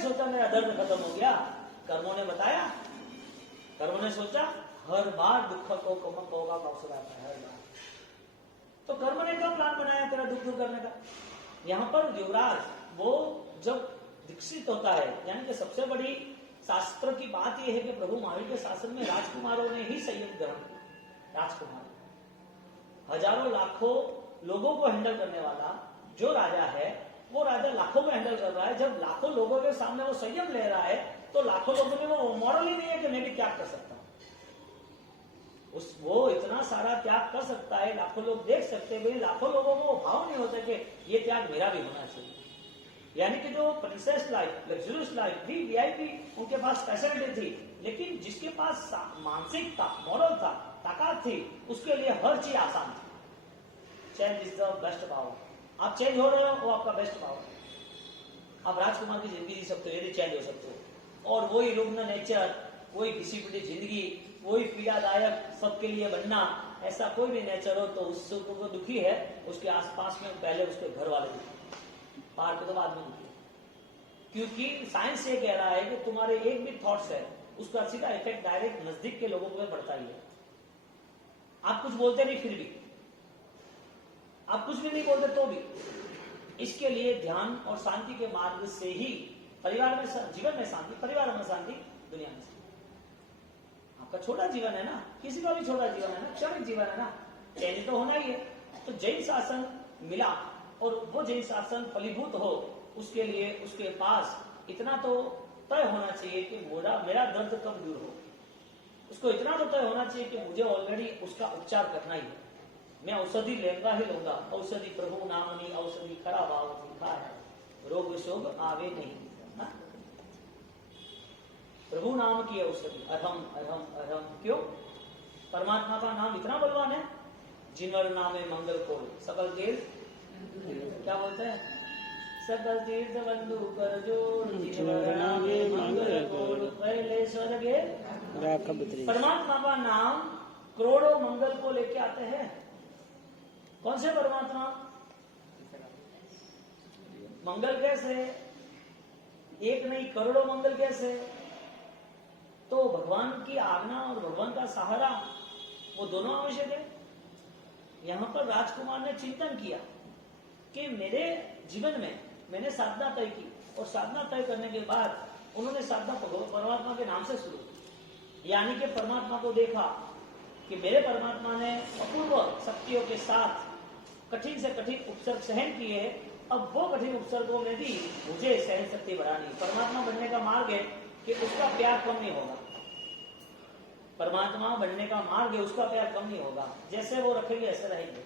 नहीं सोचा मेरा दर्द खत्म हो गया, कर्मों ने बताया, कर्मों ने सोचा हर बार दुख को कमक होगा अवसर आता है, हर बार। तो कर्म ने क्या प्लान बनाया तेरा दुख दूर करने का। यहाँ पर युवराज वो जब दीक्षित होता है, यानी कि सबसे बड़ी शास्त्र की बात यह है कि प्रभु महावीर के शासन में राजकुमारों ने ही संयम ग्रहण किया। राजकुमार हजारों लाखों लोगों को हैंडल करने वाला जो राजा है, वो राजा लाखों को हैंडल कर रहा है। जब लाखों लोगों के सामने वो संयम ले रहा है तो लाखों लोगों में वो मॉरल ही नहीं है कि मैं भी त्याग कर सकता हूं। वो इतना सारा त्याग कर सकता है, लाखों लोग देख सकते हैं, लाखों लोगों को भाव नहीं होता कि ये त्याग मेरा भी होना चाहिए। यानी कि जो प्रिंसेस लाइफ, लग्जरियस लाइफ थी, वीआईपी, उनके पास फैसिलिटी थी, लेकिन जिसके पास मानसिकता, मॉरल था, ताकत थी, उसके लिए हर चीज आसान थी। Change is the best power. आप चेंज हो रहे हो, वो आपका बेस्ट पावर। आप राजकुमार की जिंदगी जी सकते हो यदि चेंज हो सकते हो, और वही रुग्ण नेचर, वही घिसी पिटी जिंदगी, वही पीड़ादायक सबके लिए बनना, ऐसा कोई भी नेचर हो तो उससे तो दुखी है, उसके आसपास में पहले उसके घर वाले दुखी, पार के तो बाद में दुखी। क्योंकि साइंस ये कह रहा है कि तुम्हारे एक भी थॉट्स है उसका सीधा इफेक्ट डायरेक्ट नजदीक के लोगों को पड़ता ही है। आप कुछ बोलते नहीं, फिर भी आप कुछ भी नहीं बोलते तो भी। इसके लिए ध्यान और शांति के मार्ग से ही परिवार में, जीवन में शांति, परिवार में शांति, दुनिया में शांति। आपका छोटा जीवन है ना, किसी का भी छोटा जीवन है ना, क्षणिक जीवन है ना, चेंज तो होना ही है। तो जैन शासन मिला और वो जैन शासन फलीभूत हो, उसके लिए उसके पास इतना तो तय होना चाहिए कि मेरा दर्द कब दूर हो। उसको इतना तो तय होना चाहिए कि मुझे ऑलरेडी उसका उपचार करना ही है, मैं औषधि लेगा ही लूंगा। औषधि प्रभु नामनी औषधि खरा भाव लिखा है, रोग शोग आवे नहीं ना? प्रभु नाम की औषधि, अरहम अरहम अरहम। क्यों? परमात्मा का नाम इतना बलवान है, जिनवर नाम है मंगल कोल सकल तीर्थ, क्या बोलते हैं, सकल तीर्थ बंधु कर जोड़, जिनवर नाम है मंगल कोल पहले स्वर्ग। परमात्मा का नाम करोड़ों मंगल को लेके आते हैं। कौन से परमात्मा? मंगल कैसे? एक नहीं, करोड़ों मंगल कैसे? तो भगवान की आज्ञा और भगवान का सहारा, वो दोनों आवश्यक है। यहां पर राजकुमार ने चिंतन किया कि मेरे जीवन में मैंने साधना तय की, और साधना तय करने के बाद उन्होंने साधना परमात्मा के नाम से शुरू की। यानी कि परमात्मा को देखा कि मेरे परमात्मा ने अपूर्व शक्तियों के साथ कठिन से कठिन उपसर्ग सहन किए, अब वो कठिन उपसर्गों में भी मुझे सहन शक्ति बढ़ानी। परमात्मा बनने का मार्ग है कि उसका प्यार कम नहीं होगा। परमात्मा बनने का मार्ग है, उसका प्यार कम नहीं होगा। जैसे वो रखेंगे ऐसे रहेंगे।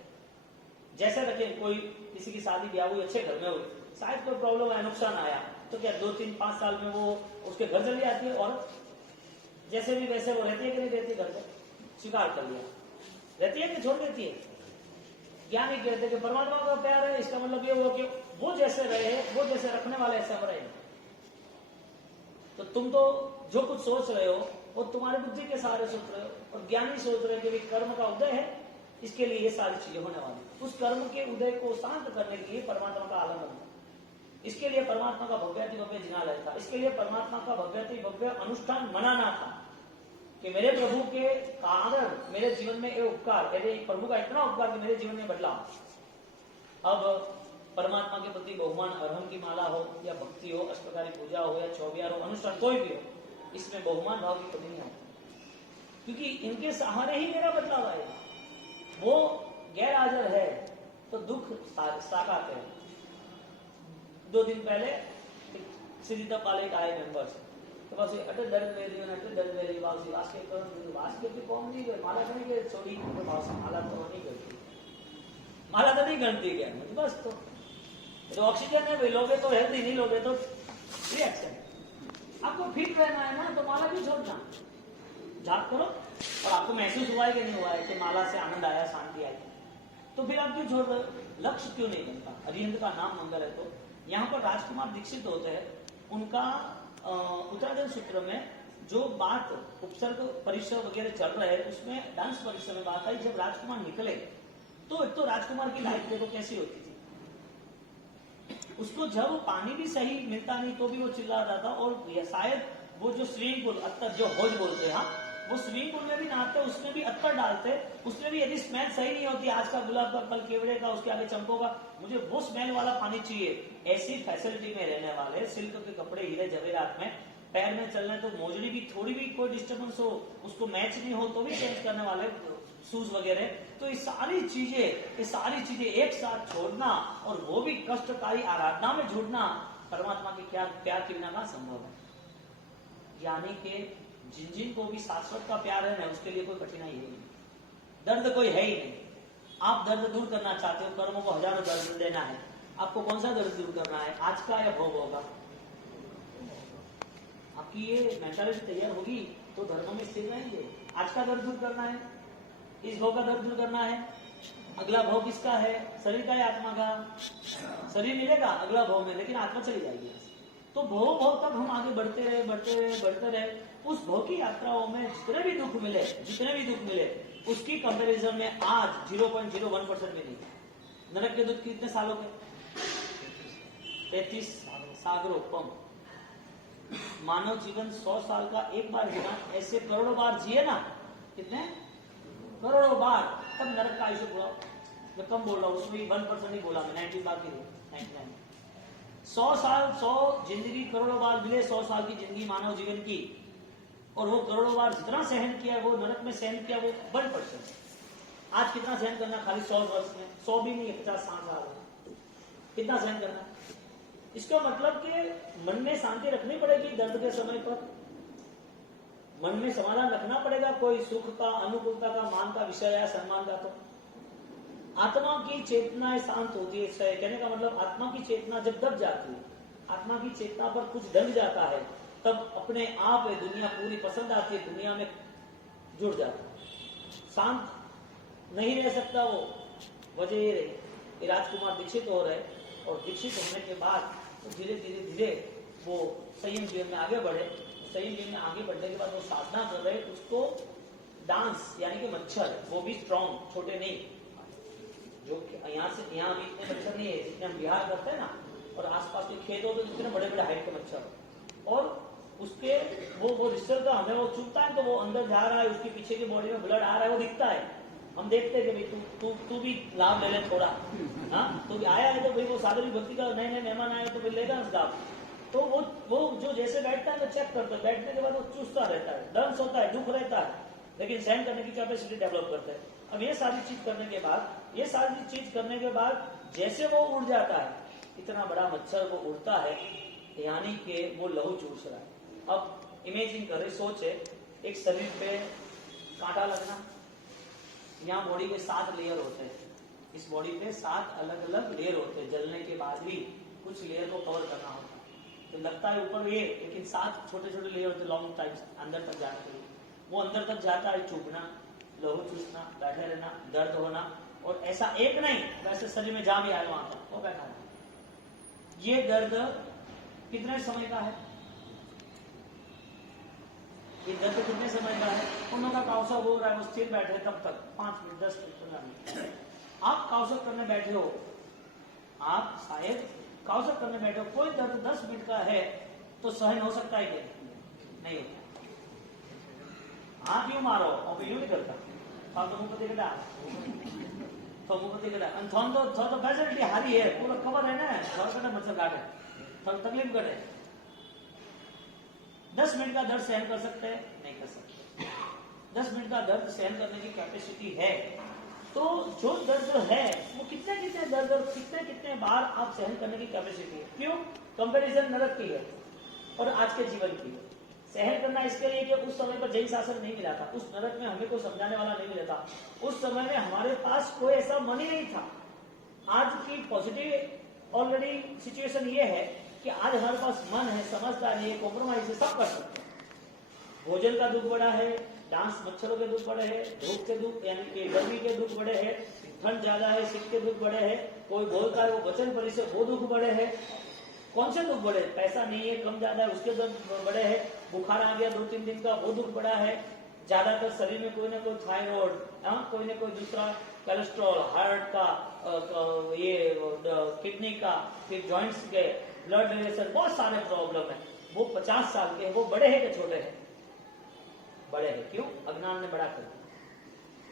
जैसे रखें, कोई किसी की शादी ब्याह हुई, अच्छे घर में हुई, शायद कोई प्रॉब्लम आया, नुकसान आया, तो क्या 2, 3, 5 साल में वो उसके घर चली जाती है? और जैसे भी वैसे वो रहती है कि नहीं रहती? घर पे स्वीकार कर लिया, रहती है कि छोड़ देती है? क्या नहीं कहते कि परमात्मा का प्यार है, इसका मतलब ये हुआ कि वो जैसे रहे, वो जैसे रखने वाले ऐसे रहे। तो तुम तो जो कुछ सोच रहे हो वो तुम्हारी बुद्धि के सहारे सोच रहे हो, और ज्ञानी सोच रहे कि कर्म का उदय है, इसके लिए ये सारी चीजें होने वाली। उस कर्म के उदय को शांत करने के लिए परमात्मा का आलम्बन था। इसके लिए परमात्मा का भव्याति भव्य जिनालय था। इसके लिए परमात्मा का भव्याति भव्य अनुष्ठान मनाना था कि मेरे प्रभु के कारण मेरे जीवन में ये उपकार, मेरे प्रभु का इतना उपकार कि मेरे जीवन में बदला। अब परमात्मा के प्रति बहुमान अरहम की माला हो, या भक्ति हो, अष्टप्रकारी पूजा हो, या चौबियार हो, अनुष्ठान कोई भी हो, इसमें बहुमान भाव की कमी नहीं है, क्योंकि इनके सहारे ही मेरा बदलाव आएगा। वो गैर हाजिर है तो दुख साकार है। 2 दिन पहले सिद्धिता पाले का आए मेंबर्स, तो बस अटल दर्द ले रही है, अटल दर्द ले रही वासी वास्के करो, वास्के की कौन नहीं गई, माला करने के छोड़ी, तो माला तो नहीं करती, माला तो नहीं करती क्या, मुझे बस तो ऑक्सीजन है भाई, लोगे तो हेल्थी, नहीं लोगे तो रिएक्शन। आपको फिट रहना है ना, तो माला क्यों छोड़ना? जाप करो, और आपको महसूस हुआ है कि नहीं हुआ है कि माला से आनंद आया, शांति आई, तो फिर आप क्यों छोड़ रहे? लक्ष्य क्यों नहीं बनता? अरिहंत का नाम मंगल है। तो यहाँ पर राजकुमार दीक्षित होते हैं, उनका उत्तराधर्म सूत्र में जो बात उपसर्ग परिसर वगैरह चल रहा है, उसमें डांस परिसर में बात आई। जब राजकुमार निकले तो एक तो राजकुमार की लाइफ देखो कैसी होती थी। उसको जब पानी भी सही मिलता नहीं तो भी वो चिल्ला रहा था। और शायद वो जो स्विमिंग पूल अत्तर जो हौज बोलते हैं, वो स्विमिंग पूल में भी नहाते, उसमें भी अत्तर डालते, उसमें भी यदि स्मेल सही नहीं होती, आज का गुलाब का कल केवड़े का उसके आगे चंपो का, मुझे वो स्मेल वाला पानी चाहिए। ऐसी फैसिलिटी में रहने वाले, सिल्क के कपड़े, हीरे जवेरात में, पैर में चलने तो मोजड़ी भी थोड़ी भी कोई डिस्टर्बेंस हो, उसको मैच नहीं हो तो भी चेंज करने वाले शूज वगैरह। तो ये सारी चीजें एक साथ छोड़ना और वो भी कष्टकारी आराधना में जुड़ना परमात्मा के क्या प्यार के बिना ना संभव है। यानी कि जिन को भी शाश्वत का प्यार है ना, उसके लिए कोई कठिनाई है नहीं, दर्द कोई है ही नहीं। आप दर्द दूर करना चाहते हो, कर्मों को हजारों दर्द देना है, आपको कौन सा दर्द दूर करना है, आज का या भोग होगा? आपकी ये मेंटालिटी तैयार होगी तो धर्म में स्थिर रहेंगे। आज का दर्द दूर करना है, इस भोग का दर्द दूर करना है, अगला भोग किसका है? शरीर का या आत्मा का? शरीर मिलेगा अगला भोग में, लेकिन आत्मा चली जाएगी। तो भोग तक हम आगे बढ़ते रहे। उस भोग की यात्राओं में जितने भी दुख मिले उसकी कंपैरिजन में आज 0.01% भी नहीं। नरक के दुख कितने सालों के? 33 सागरों कम। मानव जीवन 100 साल का एक बार जीना, ऐसे करोड़ों बार जिए ना, कितने करोड़ों बार, तब नरक का आयुष्य पूरा। मैं कम बोल रहा हूँ, उसमें 1% नहीं बोला मैं, 90 बार की 99। 100 साल 100 जिंदगी करोड़ों बार मिले, 100 साल की जिंदगी मानव जीवन की, और वो करोड़ों बार जितना सहन किया, वो नरक में सहन किया, वो 1%। आज कितना सहन करना खाली 100 वर्ष में? 100 भी नहीं है, 50-60 साल कितना सहन करना? इसका मतलब कि मन में शांति रखनी पड़ेगी दर्द के समय पर, मन में समाधान रखना पड़ेगा, कोई सुख का, अनुकूलता का, मान का विषय या सम्मान का। तो आत्मा की चेतना शांत होती है। कहने का मतलब आत्मा की चेतना जब दब जाती है, आत्मा की चेतना पर कुछ दब जाता है, तब अपने आप दुनिया पूरी पसंद आती है, दुनिया में जुड़ जाता है। शांत नहीं रह सकता वो, वजह ये रही कि राजकुमार दीक्षित हो रहे, और दीक्षित होने के बाद धीरे धीरे वो संयम जीवन में आगे बढ़े। संयम जीवन में आगे बढ़ने के बाद वो साधना कर रहे, उसको डांस यानी कि मच्छर, वो भी स्ट्रॉन्ग, छोटे नहीं, जो यहाँ से यहाँ भी इतने मच्छर नहीं है जितने हम बिहार करते हैं ना, और आसपास के खेत हो तो जितने बड़े बड़े हाइट के मच्छर, और उसके वो रिश्ते का हमें वो चुभता है तो वो अंदर जा रहा है, उसके पीछे की बॉडी में ब्लड आ रहा है, वो दिखता है, हम देखते हैं कि भाई तू भी लाभ ले ले थोड़ा, हाँ तो आया है तो भाई वो साधु भक्ति का नए मेहमान आए तो भाई लेगा लाभ। तो वो जो जैसे बैठता है तो चेक करता है, बैठने के बाद वो चूसता रहता है, दर्द होता है, दुख रहता है, लेकिन सहन करने की कैपेसिटी डेवलप करता है। अब ये सारी चीज करने के बाद जैसे वो उड़ जाता है, इतना बड़ा मच्छर वो उड़ता है, यानी कि वो लहू चूस रहा है। अब इमेजिन करें, सोचे एक शरीर पे कांटा लगना, यहाँ बॉडी के 7 लेयर होते हैं, इस बॉडी पे 7 अलग अलग लेयर होते हैं, जलने के बाद भी कुछ लेयर को कवर करना होता है, तो लगता है ऊपर ये, लेकिन 7 छोटे छोटे लेयर होते, लॉन्ग टाइम अंदर तक जाने के लिए। वो अंदर तक जाता है, चुभना, लहू चूसना, बैठे रहना, दर्द होना, और ऐसा एक नहीं, वैसे शरीर में जहां भी आए वहां तक वो बैठा है। ये दर्द कितने समय का है? ये दर्द कितने समय का है? उनका काउसा हो रहा है, वो स्थिर बैठे तब तक 5 मिनट 10 मिनट 15 मिनट। आप काउसक करने बैठे हो, आप शायद काउसक करने बैठे हो, कोई दर्द 10 मिनट का है तो सहन हो सकता है क्या? नहीं होता। हाथ यूं मारो और यूं नहीं करता, तो मुंह पति कटा, तो मुंह पति कटा, तो फैसिलिटी हारी है, पूरा खबर है ना, थोड़ा मच्छर काटे, थोड़ा तकलीफ करे। 10 मिनट का दर्द सहन कर सकते हैं? नहीं कर सकते। 10 मिनट का दर्द सहन करने की कैपेसिटी है, तो जो दर्द है वो कितने दर्द और कितने बार आप सहन करने की कैपेसिटी है। क्यों? कंपैरिजन नरक की है और आज के जीवन की है। सहन करना इसके लिए कि उस समय पर जैन शासन नहीं मिला था, उस नरक में हमें कोई समझाने वाला नहीं मिला था, उस समय में हमारे पास कोई ऐसा मन ही नहीं था। आज की पॉजिटिव ऑलरेडी सिचुएशन ये है कि आज हमारे पास मन है, समझदारी है, कॉम्प्रोमाइज है, सब कर सकते हैं। भोजन का दुख बड़ा है, डांस मच्छरों के दुख बड़े हैं, धूप के दुख यानी कि गर्मी के दुख बड़े हैं, ठंड ज्यादा है शीत के दुख बड़े हैं, कोई बोलता है वो वचन परी से वो दुख बड़े हैं। कौन से दुख बड़े? पैसा नहीं है, कम ज्यादा है उसके दुख बड़े हैं, बुखार आ गया 2-3 दिन का वो दुख बड़ा है, ज्यादातर शरीर में कोई ना कोई थायराइड, कोई ना कोई दूसरा कोलेस्ट्रॉल, हार्ट का, ये किडनी का, फिर जॉइंट्स के, ब्लड रिलेशन, बहुत सारे प्रॉब्लम है। वो 50 साल के हैं, वो बड़े हैं कि छोटे हैं? बड़े हैं। क्यों? अज्ञान ने बड़ा कर दिया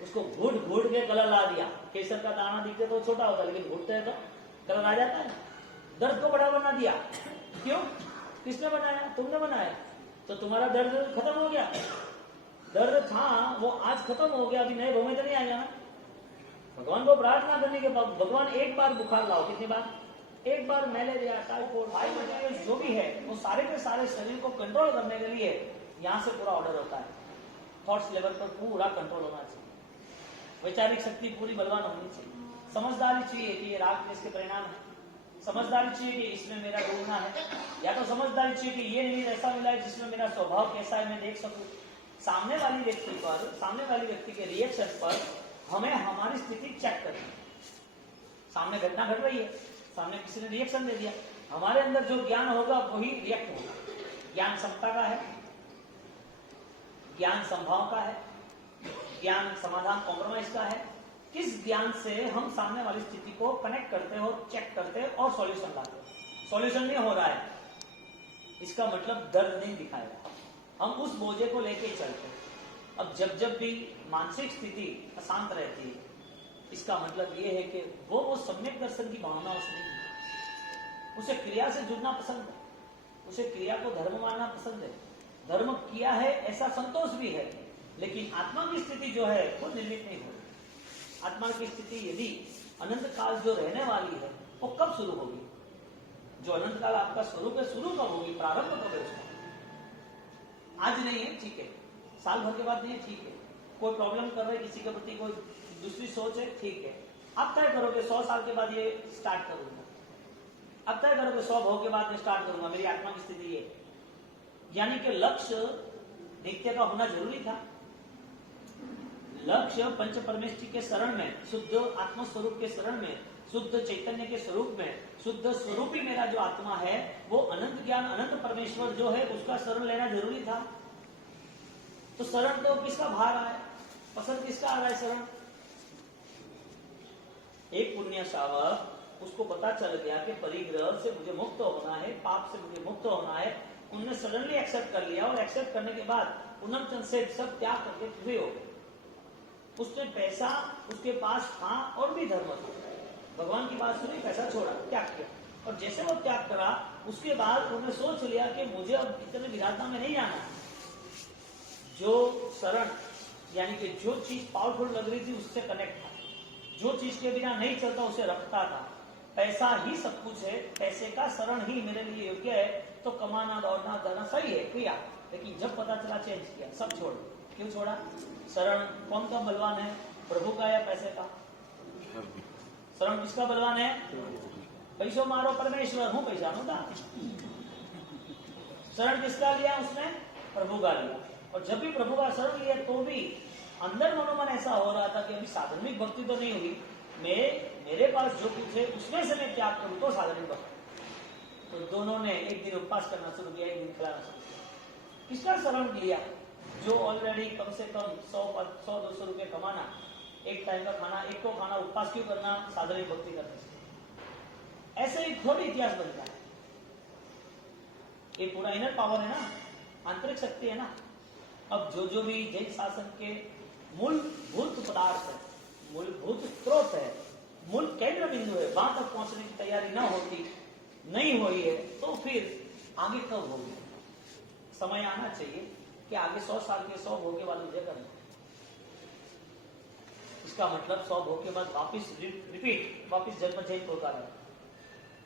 उसको, घूट घूट के कलर ला दिया। केसर का दाना दिखते तो छोटा होता, लेकिन घूटते हैं तो कलर आ जाता है। दर्द को बड़ा बना दिया। क्यों? किसने बनाया? तुमने बनाया। तो तुम्हारा दर्द खत्म हो गया। दर्द था वो आज खत्म हो गया, अभी नए रोमे तो नहीं आएगा ना। भगवान को प्रार्थना करने के बाद, भगवान एक बार बुखार लाओ, कितनी बार? एक बार मलेरिया, टाइफाइड, हाई मटेरियल जो भी है, वो सारे के सारे शरीर को कंट्रोल करने के लिए यहां से पूरा ऑर्डर होता है। थॉट्स लेवल पर पूरा कंट्रोल होना चाहिए, वैचारिक शक्ति पूरी बलवान होनी चाहिए, समझदारी चाहिए कि ये राग देश के परिणाम है, समझदारी चाहिए कि इसमें मेरा डूबना है, या तो समझदारी चाहिए कि ये नहीं ऐसा मिला है जिसमें मेरा स्वभाव कैसा है मैं देख सकूं। सामने वाली व्यक्ति पर, सामने वाली व्यक्ति के रिएक्शन पर हमें हमारी स्थिति चेक करनी है। सामने घटना घट रही है, सामने किसी ने रिएक्शन दे दिया, हमारे अंदर जो ज्ञान होगा वही रिएक्ट होगा। ज्ञान क्षमता का है, ज्ञान संभाव का है, ज्ञान समाधान कॉम्प्रोमाइज का है। किस ज्ञान से हम सामने वाली स्थिति को कनेक्ट करते हैं और चेक करते हैं और सॉल्यूशन लाते हैं। सॉल्यूशन नहीं हो रहा है, इसका मतलब दर्द नहीं दिखाएगा, हम उस बोझे को लेके चलते हैं। अब जब जब भी मानसिक स्थिति अशांत रहती है, इसका मतलब यह है कि वो सम्यक दर्शन की भावना उसने की, उसे क्रिया से जुड़ना पसंद है, उसे क्रिया को धर्म मानना पसंद है, धर्म किया है ऐसा संतोष भी है, लेकिन आत्मा की स्थिति जो है वो निर्मित नहीं होगी। आत्मा की स्थिति यदि अनंत काल जो रहने वाली है वो कब शुरू होगी? जो अनंत काल आपका स्वरूप है, शुरू कब होगी, प्रारंभ कब है उसका? आज नहीं है, ठीक है, साल भर के बाद नहीं है, ठीक है, कोई प्रॉब्लम कर रहे किसी के प्रति, कोई दूसरी सोच है, ठीक है, अब तय करोगे 100 साल के बाद ये स्टार्ट करूंगा, अब तय करोगे 100 भोग के बाद मैं स्टार्ट करूंगा, मेरी आत्मा की स्थिति ये। यानी कि लक्ष्य नित्य का होना जरूरी था। लक्ष्य पंच परमेष्टि के शरण में, शुद्ध आत्म स्वरूप के शरण में, शुद्ध चैतन्य के स्वरूप में, शुद्ध स्वरूपी मेरा जो आत्मा है वो अनंत ज्ञान, अनंत परमेश्वर जो है उसका शरण लेना जरूरी था। तो शरण तो किसका भार आया, पसंद किसका आ रहा है शरण? एक पुण्य शावक, उसको पता चल गया कि परिग्रह से मुझे मुक्त होना है, पाप से मुझे मुक्त होना है, उनने सडनली एक्सेप्ट कर लिया और एक्सेप्ट करने के बाद पुनर्जन्म से सब त्याग करके फ्री हो गए। उसने पैसा उसके पास था और भी धर्म था, भगवान की बात सुनी, पैसा छोड़ा, त्याग किया, और जैसे वो त्याग करा उसके बाद उन्होंने सोच लिया कि मुझे अब इतने विराटता में नहीं जाना। जो शरण यानी कि जो चीज पावरफुल लग रही थी उससे कनेक्ट था, जो चीज के बिना नहीं चलता उसे रखता था। पैसा ही सब कुछ है, पैसे का शरण ही मेरे लिए योग्य है, तो कमाना दौड़ना जाना सही है क्रिया, लेकिन जब पता चला चेंज किया, सब छोड़। क्यों छोड़ा? शरण कौन का बलवान है, प्रभु का या पैसे का? शरण किसका बलवान है? पैसों मारो परमेश्वर हूं, पैसा नो था। शरण किसका लिया उसने? प्रभु का लिया। और जब भी प्रभु का शरण लिया तो भी अंदर मनोमन ऐसा हो रहा था कि अभी साधनिक भक्ति तो नहीं हुई, मेरे पास जो कुछ है उसमें से मैं त्याग करूं तो साधनिक भक्ति। तो दोनों ने एक दिन उपवास करना शुरू किया, एक दिन खिलाना शुरू किया। किसका शरण लिया? जो ऑलरेडी कम से कम 100-200 रुपए कमाना, एक टाइम का खाना, एक को खाना, उपवास क्यों करना? साधनिक भक्ति करने से। ऐसे ही थोड़ी इतिहास बनता है। ये पूरा इनर पावर है ना, आंतरिक शक्ति है ना। अब जो भी जैन शासन के मूलभूत पदार्थ है, मूलभूत स्रोत है, मूल केंद्र बिंदु है, वहां तक पहुंचने की तैयारी न होती, नहीं हुई है, तो फिर आगे कब होगी? समय आना चाहिए कि आगे 100 साल के 100 भोगे वाले मुझे करना। इसका मतलब 100 भोग के बाद वापिस रिपीट, वापिस जन्म जैन होता है।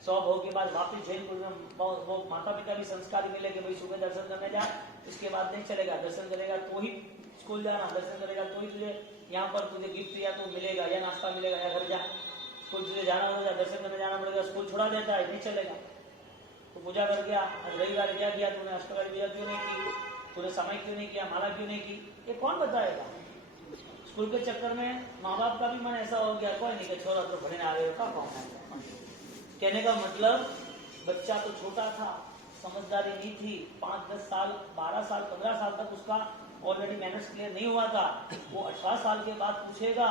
100 भोग के बाद वापिस जैन वो माता पिता भी संस्कार मिले कि भाई सुबह दर्शन करने जा, इसके बाद नहीं चलेगा, दर्शन करेगा तो ही स्कूल जाना, दर्शन करेगा तो ही तुझे यहाँ पर तुझे गिफ्ट या तो मिलेगा या नाश्ता मिलेगा या घर जा, स्कूल तुझे जाना होगा, दर्शन करने जाना पड़ेगा, स्कूल छोड़ा देता है, नहीं चलेगा। तो पूजा कर गया, रविवार क्या किया तूने, अष्टवार पूजा क्यों नहीं की, तूने समय क्यों नहीं किया, माला क्यों नहीं की, ये कौन बताएगा? स्कूल के चक्कर में माँ बाप का भी मन ऐसा हो गया, कोई नहीं, छोरा तो भरने आ रहे हो, कौन है? कहने का मतलब बच्चा तो छोटा था, समझदारी नहीं थी, 5-10 साल, 12 साल, 15 साल तक उसका ऑलरेडी मैनर्स क्लियर नहीं हुआ था। वो 18 साल के बाद पूछेगा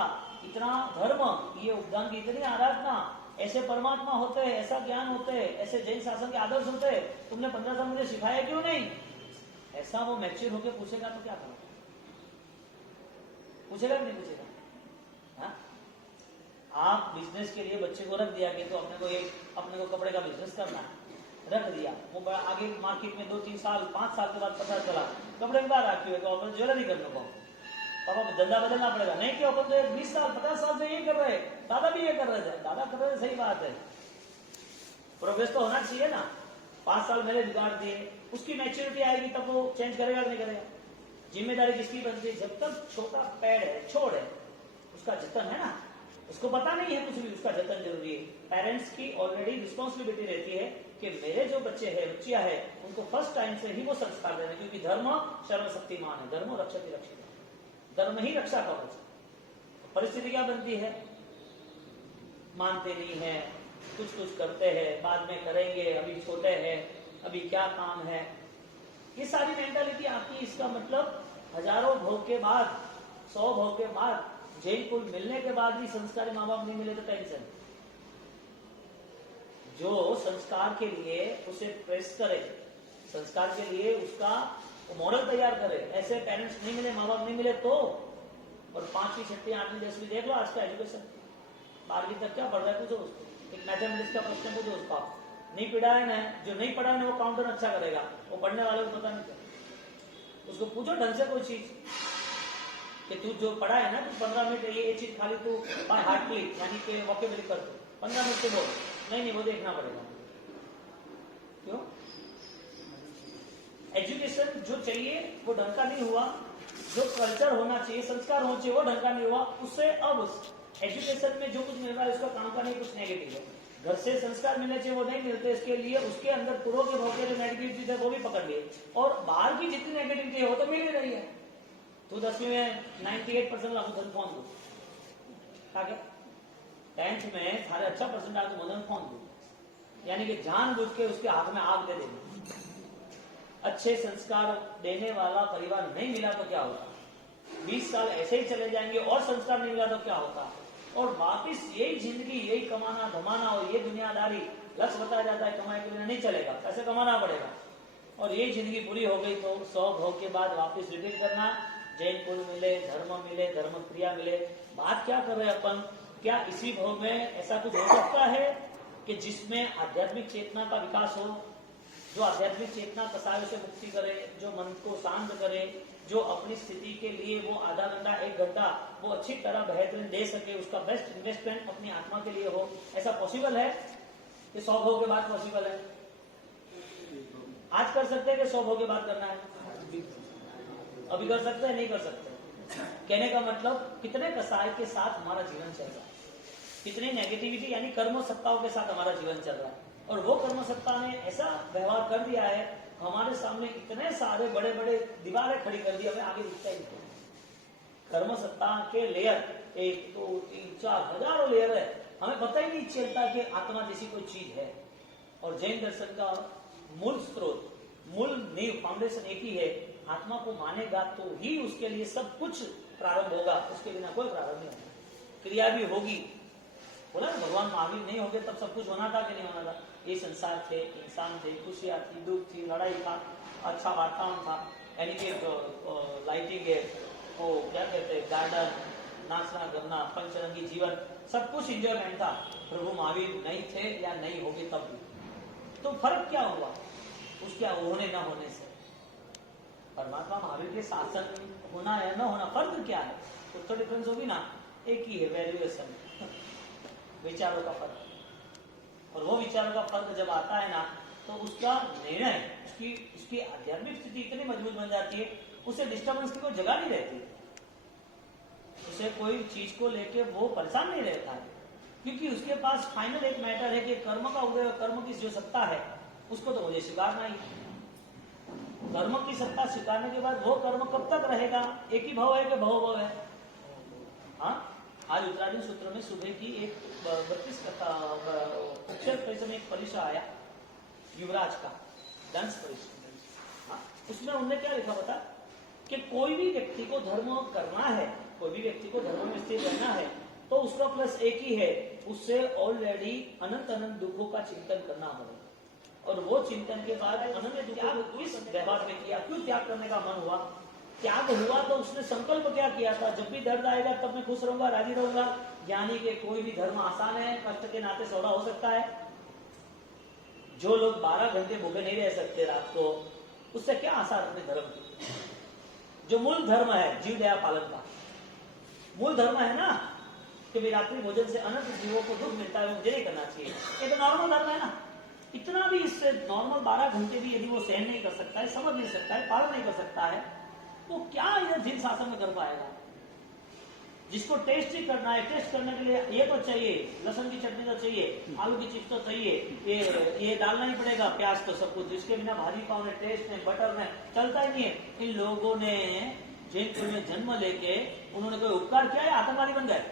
इतना धर्म, ये उपदान की इतनी आराधना, ऐसे परमात्मा होते हैं, ऐसा ज्ञान होते हैं, ऐसे जैन शासन के आदर्श होते हैं, तुमने 15 साल मुझे सिखाया क्यों नहीं? ऐसा वो मैच्योर होकर पूछेगा तो क्या करो? पूछेगा कि नहीं पूछेगा? हाँ? आप बिजनेस के लिए बच्चे को रख दिया कि तो अपने को कपड़े का बिजनेस करना है, रख दिया, वो बड़ा आगे मार्केट में 2-3 साल 5 साल के बाद पता चला कपड़े की बात आती है तो अपन ज्वेलरी करने को, अब धंधा बदलना पड़ेगा। नहीं क्यों, अपन तो 20 साल 50 साल से ये कर रहे, दादा भी ये कर रहे थे, दादा कर रहे थे, सही बात है, प्रोग्रेस तो होना चाहिए ना। 5 साल मैंने बिगाड़ दिए, उसकी मैच्योरिटी आएगी तब वो चेंज करेगा कि नहीं करेगा? जिम्मेदारी किसकी बनती है? जब तक छोटा पेड़ है, छोड़ है, उसका जतन है ना, उसको पता नहीं है कुछ भी, उसका जतन जरूरी है। पेरेंट्स की ऑलरेडी रिस्पॉन्सिबिलिटी रहती है कि मेरे जो बच्चे हैं, बच्चियां हैं, उनको फर्स्ट टाइम से ही वो संस्कार देना, क्योंकि धर्म सर्वशक्तिमान है, धर्म रक्षति रक्षित, धर्म ही रक्षा कवच। परिस्थिति क्या बनती है? मानते नहीं है, कुछ करते हैं, बाद में करेंगे, अभी छोटे हैं, अभी क्या काम है, ये सारी मेंटालिटी आपकी। इसका मतलब हजारों भोग के बाद, 100 भोग के बाद, जैन कुल मिलने के बाद भी संस्कारी माँ बाप नहीं मिले तो टेंशन। जो संस्कार के लिए उसे प्रेस करे, संस्कार के लिए उसका मॉडल तैयार करे, ऐसे पेरेंट्स नहीं मिले, माँ बाप नहीं मिले तो। और 5वीं 6वीं 8वीं 10वीं देख लो आज का एजुकेशन, 12वीं तक क्या पढ़ रहा है पूछो उसको, एक मैथमेटिक्स का प्रश्न पूछो उसका, नहीं पढ़ा है ना, जो नहीं पढ़ा है ना वो काउंटर अच्छा करेगा, वो पढ़ने वाले को पता नहीं चलता। उसको पूछो ढंग से कोई चीज कि तू जो पढ़ा है ना, तू 15 मिनट ये चीज खाली तू बाय हार्टली यानी कि वोकेबुलरी कर दो, 15 मिनट से बोल, नहीं वो देखना पड़ेगा। क्यों? एजुकेशन जो चाहिए वो ढंग का नहीं हुआ, जो कल्चर होना चाहिए, संस्कार होना चाहिए, वो ढंग का नहीं हुआ। उससे अब एजुकेशन में जो कुछ मिल रहा है उसका काम का नहीं, कुछ नेगेटिव है। घर से संस्कार मिलने चाहिए वो नहीं मिलते, इसके लिए उसके अंदर पूर्व के भाव के जो नेगेटिविटी है वो भी पकड़ लिए, और बाहर की जितनी नेगेटिविटी है वो तो मिल ही रही है। तो 10वीं में 98% ला मदन फोन दो, क्या 10th में सारे अच्छा परसेंट आगे मदन फोन दो, यानी कि जानबूझ के उसके हाथ में आग दे देना। अच्छे संस्कार देने वाला परिवार नहीं मिला तो क्या होगा? 20 साल ऐसे ही चले जाएंगे और संस्कार नहीं मिला तो क्या होगा? और वापिस यही जिंदगी, यही कमाना धमाना और ये दुनियादारी, लक्ष्य बताया जाता है कमाई के बिना नहीं चलेगा, पैसे कमाना पड़ेगा, और ये जिंदगी पूरी हो गई तो 100 भोग के बाद वापिस रिपीट करना, जैन कुल मिले, धर्म मिले, धर्म क्रिया मिले। बात क्या कर रहे हैं अपन? क्या इसी भोग में ऐसा कुछ हो सकता है कि जिसमें आध्यात्मिक चेतना का विकास हो, जो आध्यात्मिक चेतना कसायों से मुक्ति करे, जो मन को शांत करे, जो अपनी स्थिति के लिए वो आधा घंटा 1 घंटा वो अच्छी तरह बेहतरीन दे सके, उसका बेस्ट इन्वेस्टमेंट अपनी आत्मा के लिए हो? ऐसा पॉसिबल है कि 100 भोग के बाद पॉसिबल है? आज कर सकते हैं कि 100 भोग के बाद करना है? अभी कर सकते हैं, नहीं कर सकते? कहने का मतलब कितने कसाय के साथ हमारा जीवन चल रहा है, कितनी नेगेटिविटी यानी कर्म सत्ताओं के साथ हमारा जीवन चल रहा है, और वो कर्म सत्ता ने ऐसा व्यवहार कर दिया है, हमारे सामने इतने सारे बड़े बड़े दीवारें खड़ी कर दी, हमें आगे दिखता ही नहीं। कर्म सत्ता के लेयर 1 2 3 4 हजारों लेयर है, हमें पता ही नहीं चलता कि आत्मा जैसी कोई चीज है। और जैन दर्शन का मूल स्रोत, मूल नींव, फाउंडेशन एक ही है, आत्मा को मानेगा तो ही उसके लिए सब कुछ प्रारंभ होगा, उसके बिना कोई प्रारंभ नहीं होगा। क्रिया भी होगी, बोला ना भगवान महावीर नहीं होंगे तब सब कुछ होना था कि नहीं होना था? ये संसार थे, इंसान थे, खुशियां थी, दुख थी, लड़ाई था, अच्छा वातावरण था, यानी कि लाइटिंग है, वो क्या कहते हैं, गार्डन, नाचना करना, पंचरंगी जीवन, सब कुछ इंजॉयमेंट था। प्रभु महावीर नहीं थे या नहीं होंगे तब भी, तो फर्क क्या हुआ उसके होने न होने से? परमात्मा महावीर के शासन होना या न होना, फर्क क्या है? कुछ तो डिफरेंस होगी ना, एक ही है वैल्यूएशन, विचारों का फर्क। और वो विचारों का फर्क जब आता है ना, तो उसका निर्णय, उसकी आध्यात्मिक स्थिति इतनी मजबूत बन जाती है, उसे डिस्टर्बेंस की कोई जगह नहीं रहती, उसे कोई चीज को लेके वो परेशान नहीं रहता है, क्योंकि उसके पास फाइनल एक मैटर है कि कर्म का उदय, कर्म की जो सत्ता है उसको तो मुझे स्वीकारना ही। कर्म की सत्ता स्वीकारने के बाद वो कर्म कब तक रहेगा? एक ही भाव है कि बहुभाव है? हाँ, आज उत्तराधीन सूत्र में सुबह की एक 32 अक्षर में एक परीक्षा आया युवराज का, डांस परीक्षा। हाँ, उसमें उन्होंने क्या लिखा बता कि कोई भी व्यक्ति को धर्म करना है, कोई भी व्यक्ति को धर्म में स्थिर रहना है, तो उसका प्लस एक ही है, उससे ऑलरेडी अनंत अनंत दुखों का चिंतन करना पड़ेगा। और वो चिंतन के बाद अनंत दुखों को किस व्यवहार में किया, क्यों त्याग करने का मन हुआ, त्याग हुआ तो उसने संकल्प क्या किया था, जब भी दर्द आएगा तब मैं खुश रहूंगा, राजी रहूंगा। ज्ञानी के कोई भी धर्म आसान है, कष्ट के नाते सौदा हो सकता है। जो लोग 12 घंटे भूखे नहीं रह सकते रात को, उससे क्या आशा अपने धर्म की। जो मूल धर्म है जीव दया पालन का, मूल धर्म है ना कि भी रात्रि भोजन से अनंत जीवों को दुख मिलता है, मुझे नहीं करना चाहिए, ये तो नॉर्मल धर्म है ना। इतना भी इससे नॉर्मल 12 घंटे भी यदि वो सहन नहीं कर सकता है, समझ नहीं सकता है, पालन नहीं कर सकता है, तो क्या इधर जिन शासन में कर पाएगा। जिसको टेस्ट ही करना है, टेस्ट करने के लिए ये तो चाहिए, लहसुन की चटनी तो चाहिए, आलू की चिप्स तो चाहिए, ये डालना ही पड़ेगा, प्याज तो सब कुछ, जिसके बिना भाजी पाव ने, टेस्ट ने, बटर ने चलता ही नहीं है। इन लोगों ने जैन में जन्म लेके उन्होंने कोई उपकार किया है, आतंकवादी बन गए।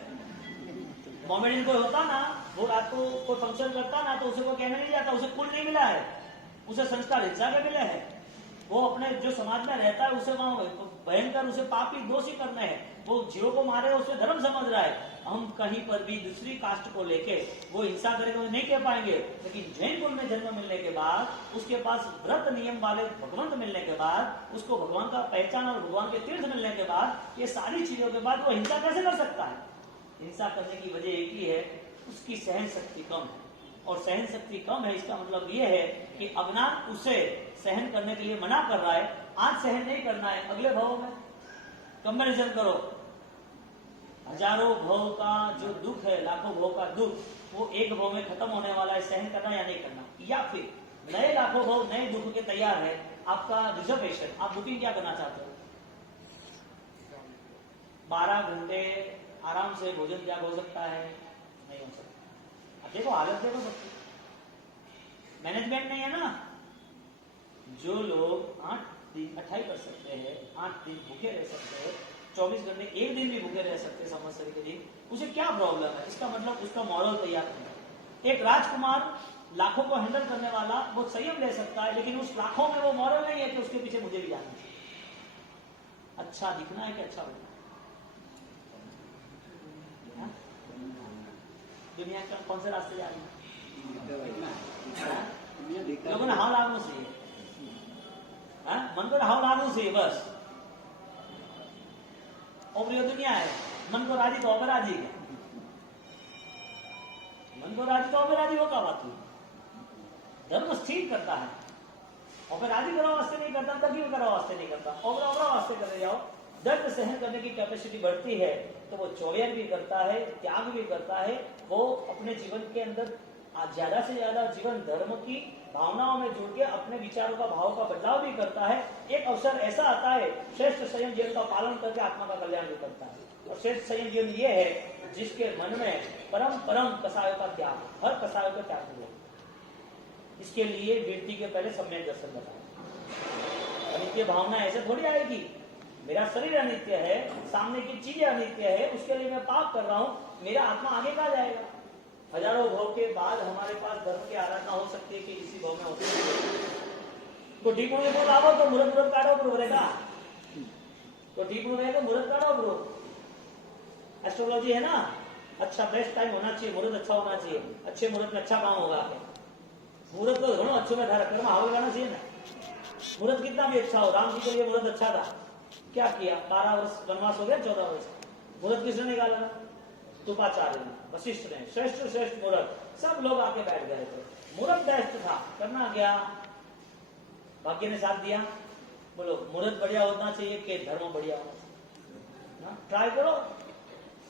मोमेडियन कोई होता ना, वो रात को कोई फंक्शन करता ना, तो उसे कोई कहने नहीं जाता, उसे कुल नहीं मिला है, उसे संस्कार हिंसा के मिले हैं। वो अपने जो समाज में रहता है उसे वहां भयंकर, उसे पापी दोषी करने हैं, वो जीवों को मारे उसे धर्म समझ रहा है। हम कहीं पर भी दूसरी कास्ट को लेके वो हिंसा करेगा तो नहीं कह पाएंगे, लेकिन जैन कुल में जन्म मिलने के बाद, उसके पास व्रत नियम वाले भगवंत मिलने के बाद, उसको भगवान का पहचान और भगवान के तीर्थ मिलने के बाद, ये सारी चीजों के बाद वो हिंसा कैसे कर सकता है। हिंसा करने की वजह एक ही है, उसकी सहन शक्ति कम है। और सहन शक्ति कम है इसका मतलब ये है कि अज्ञान उसे सहन करने के लिए मना कर रहा है। आज सहन नहीं करना है, अगले भाव में कंपेरिजन करो। हजारों भाव का जो दुख है, लाखों भाव का दुख, वो एक भाव में खत्म होने वाला है, सहन करना या नहीं करना। या फिर नए लाखों भाव नए दुख के तैयार है, आपका रिजर्वेशन, आप बुकिंग क्या करना चाहते हो। 12 घंटे आराम से भोजन त्याग हो सकता है, नहीं हो सकता। अब देखो हालत देखो सबकी, मैनेजमेंट नहीं है ना। जो लोग 8 दिन 28 कर सकते हैं, 8 दिन भूखे रह सकते हैं, 24 घंटे एक दिन भी भूखे रह सकते हैं संवत्सर के दिन, उसे क्या प्रॉब्लम है। इसका मतलब उसका मॉरल तैयार नहीं है। एक राजकुमार लाखों को हैंडल करने वाला वो संयम ले सकता है, लेकिन उस लाखों में वो मॉरल नहीं है कि उसके पीछे मुझे भी जाना चाहिए। अच्छा दिखना है कि अच्छा बनना है। दुनिया का कौन से रास्ते जा रही है, लोगों ने हाँ लागू चाहिए, मन को हाँ लागू चाहिए बस। और ये दुनिया है, मन को राजी तो और राजी है, मन को राजी तो और राजी हो का बात हुई। धर्म स्थिर करता है, और फिर राजी करो वास्ते नहीं करता, तभी करो वास्ते नहीं करता, और वास्ते करते जाओ। दर्द सहन करने की कैपेसिटी बढ़ती है तो वो चौर्य भी करता है, त्याग भी करता है। वो अपने जीवन के अंदर ज्यादा से ज्यादा जीवन धर्म की भावनाओं में जुड़ के अपने विचारों का, भाव का बदलाव भी करता है। एक अवसर ऐसा आता है, श्रेष्ठ संयम जीवन का पालन करके आत्मा का कल्याण भी करता है। और श्रेष्ठ संयम जीवन ये है जिसके मन में परम परम कसायों का त्याग, हर कसायों का त्याग हुआ। इसके लिए वृत्ति के पहले सम्यक दर्शन बताया। अनित्य भावना ऐसे थोड़ी आएगी, मेरा शरीर अनित्य है, सामने की चीजें अनित्य है, उसके लिए मैं पाप कर रहा हूं, मेरा आत्मा आगे कहा जाएगा। हजारों भाव के बाद हमारे पास धर्म की आराधना हो सकती है कि इसी भाव में होती है। तो ठीक होने को लाओ तो मुहूर्त काटो ब्रो रहेगा, तो ठीक होने तो मुहूर्त काटो ब्रो। एस्ट्रोलॉजी है ना, अच्छा बेस्ट टाइम होना चाहिए, मुहूर्त अच्छा होना चाहिए, अच्छे मुहूर्त में अच्छा काम होगा। मुहूर्त तो घणो अच्छो में धारा कर्म हाव लगाना चाहिए ना। मुहूर्त कितना भी अच्छा हो, राम जी के लिए मुहूर्त अच्छा था, क्या किया, 12 वर्ष वनवास हो गया, 14 वर्ष मुहूर्त किसने निकाला, तुपाचार्य ने, वशिष्ठ ने, श्रेष्ठ श्रेष्ठ मुहूर्त, सब लोग आके बैठ गए थे। मुहूर्त बेस्ट था, करना क्या, भाग्य ने साथ दिया। बोलो मुहूर्त बढ़िया होना चाहिए कि धर्म बढ़िया होना चाहिए। ट्राई करो,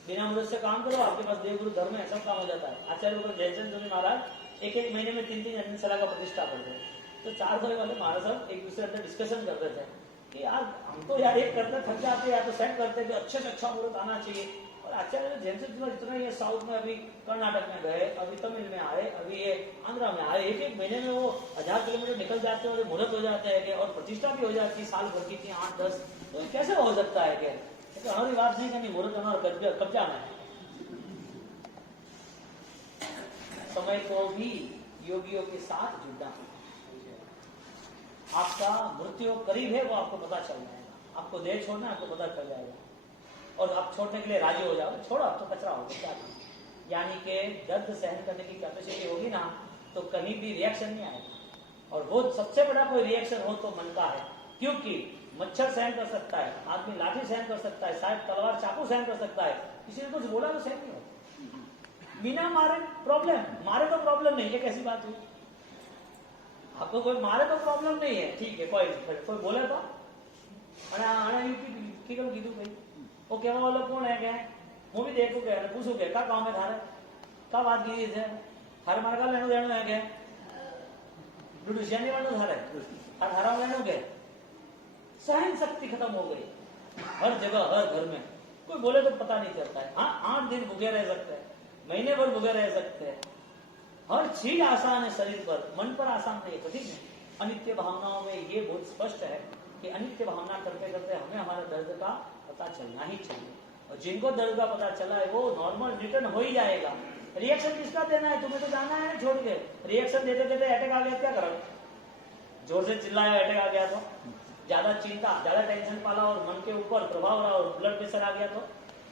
बिना मुहूर्त से काम करो, आपके पास देवगुरु धर्म है, सब काम हो जाता है। आचार्य जयचंद जी महाराज एक महीने में 3-3 अनंतशाला का प्रतिष्ठा करते हैं। तो 4 साल वाले महाराज साहब एक दूसरे अंदर डिस्कशन करते थे कि यार हम तो यार एक करते थक जाते, या तो सेट करते कि अच्छे से अच्छा मुहूर्त आना चाहिए। और आचार्य जयचंद जी इतना ही साउथ में, अभी कर्नाटक में गए, अभी तमिल में आए, अभी ये आंध्रा में आए, एक महीने में वो 1000 किलोमीटर निकल जाते हैं और मुहूर्त हो जाते हैं और प्रतिष्ठा भी हो जाती है, साल भर की थी 8-10। तो कैसे हो सकता है क्या, हमारी बात नहीं करनी, मुहूर्त हमारा कब्जा में। समय को भी योगियों के साथ जुड़ना, आपका मृत्यु करीब है वो आपको पता चल जाएगा, आपको देह छोड़ना आपको पता चल जाएगा। और आप छोड़ने के लिए राजी हो जाओ, छोड़ो अब तो कचरा हो गया, क्या करें। यानी कि दर्द सहन करने की कैपेसिटी होगी ना तो कहीं भी रिएक्शन नहीं आएगा। और वो सबसे बड़ा कोई रिएक्शन हो तो मन का है, क्योंकि मच्छर सहन कर सकता है, आदमी लाठी सहन कर सकता है, शायद तलवार चाकू सहन कर सकता है, किसी ने कुछ बोला तो सहन नहीं होता। बिना मारे प्रॉब्लम, मारे तो प्रॉब्लम नहीं है, कैसी बात हुई। आपको कोई मारे तो प्रॉब्लम नहीं है, ठीक है, कोई बोले तो कीधु भाई वो कहवा वाला कौन है, क्या હું બી દેખું કે પૂછું કે કા કામ થારે કા વાત કીધી છે થારે મારે કા લેણું દેણું હે કે ડુડુસિયા ની વાળું થારે આ થારા લેણું કે सहन शक्ति खत्म हो गई हर जगह हर घर में। कोई बोले तो पता नहीं चलता है। हाँ 8 दिन भूखे रह सकते हैं, महीने भर भूखे रह सकते हैं, हर चीज आसान है शरीर पर, मन पर आसान नहीं है, ठीक है। अनित्य भावनाओं में ये बहुत स्पष्ट है कि अनित्य भावना करते करते हमें हमारे दर्द का पता चलना ही चाहिए। और जिनको दर्द का पता चला है वो नॉर्मल रिटर्न हो ही जाएगा। रिएक्शन किसका देना है, तुम्हें तो जाना है छोड़ के। रिएक्शन देते देते अटैक आ गया, क्या करो, जोर से चिल्लाया अटैक आ गया तो, ज्यादा चिंता ज्यादा टेंशन पाला और मन के ऊपर प्रभाव रहा और ब्लड प्रेशर आ गया तो,